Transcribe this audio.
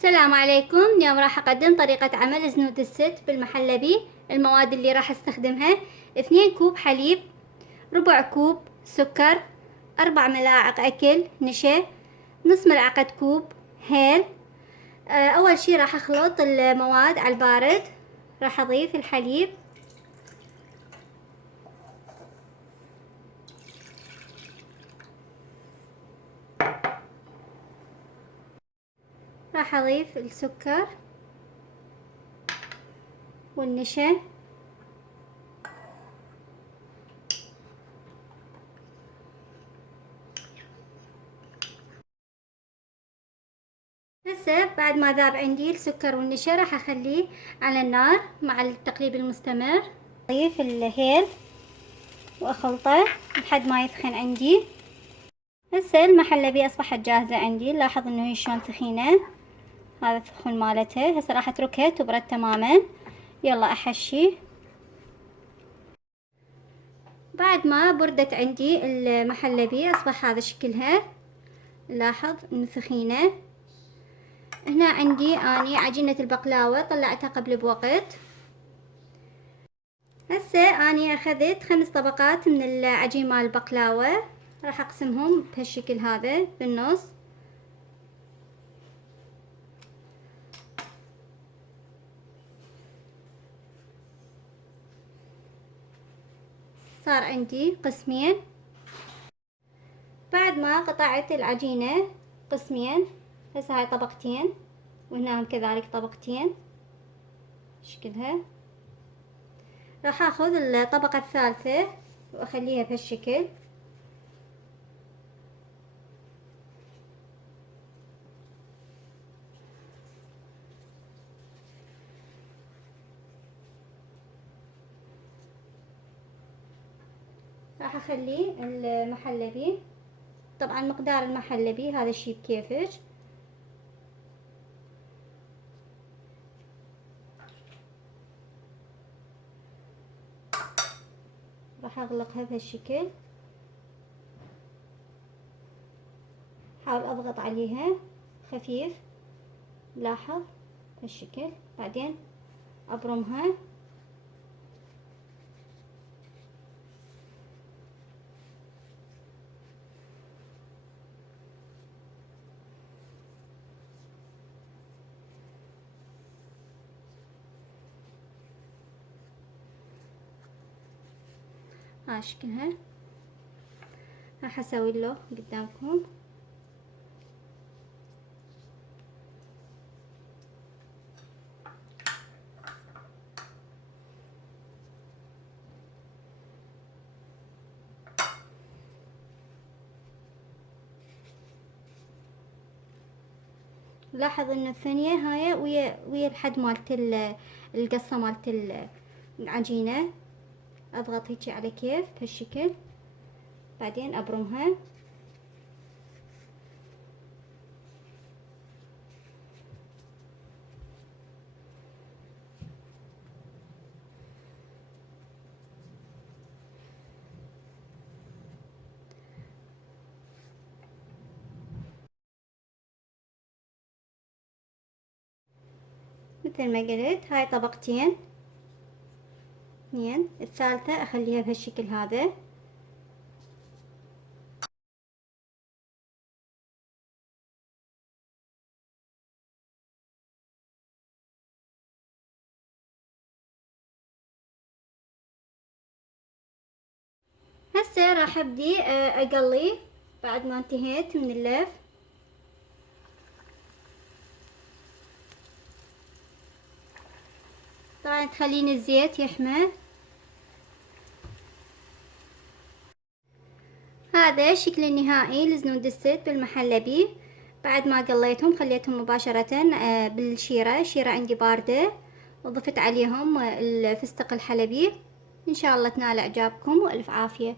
السلام عليكم. اليوم راح أقدم طريقة عمل زنود الست بالمحلبي. المواد اللي راح استخدمها 2 كوب حليب، ربع كوب سكر، 4 ملاعق أكل نشا، نص ملعقة كوب هيل. أول شي راح أخلط المواد على البارد. راح أضيف الحليب، راح أضيف السكر والنشا، هسه بعد ما ذاب عندي السكر والنشا راح اخليه على النار مع التقليب المستمر. اضيف الهيل واخلطه لحد ما يثخن عندي. هسه المحلبية اصبحت جاهزة عندي. لاحظ انه هي شلون ثخينة، هذا الثخن مالتها. هسه راح اتركها تبرد تماما. يلا احشي. بعد ما بردت عندي المحلبية اصبح هذا شكلها. لاحظ انه ثخينة. هنا عندي اني عجينة البقلاوة طلعتها قبل بوقت. هسه اني اخذت 5 طبقات من العجين مال البقلاوة، راح اقسمهم بهالشكل هذا بالنص. صار عندي قسمين. بعد ما قطعت العجينة قسمين، هسه هاي طبقتين وهنا كذلك طبقتين شكلها. راح اخذ الطبقة الثالثة واخليها بهالشكل. راح اخلي المحلبي، طبعا مقدار المحلبي هذا الشي بكيفك. راح اغلقها بهالشكل. حاول اضغط عليها خفيف، لاحظ هالشكل. بعدين ابرمها. ها شكلها. راح اسوي له قدامكم. لاحظ انه الثانية هاي ويا الحد مالت القصة مالت العجينة. اضغط هيجي على كيف بهالشكل. بعدين ابرمها. مثل ما قلت هاي طبقتين اثنين، الثالثة اخليها بهالشكل هذا. هسه راح ابدي اقلي بعد ما انتهيت من اللف. طبعا تخلين الزيت يحمى. هذا الشكل النهائي لزنود الست بالمحلبي. بعد ما قليتهم خليتهم مباشرة بالشيرة. الشيرة عندي باردة وضفت عليهم الفستق الحلبي. ان شاء الله تنال اعجابكم والف عافية.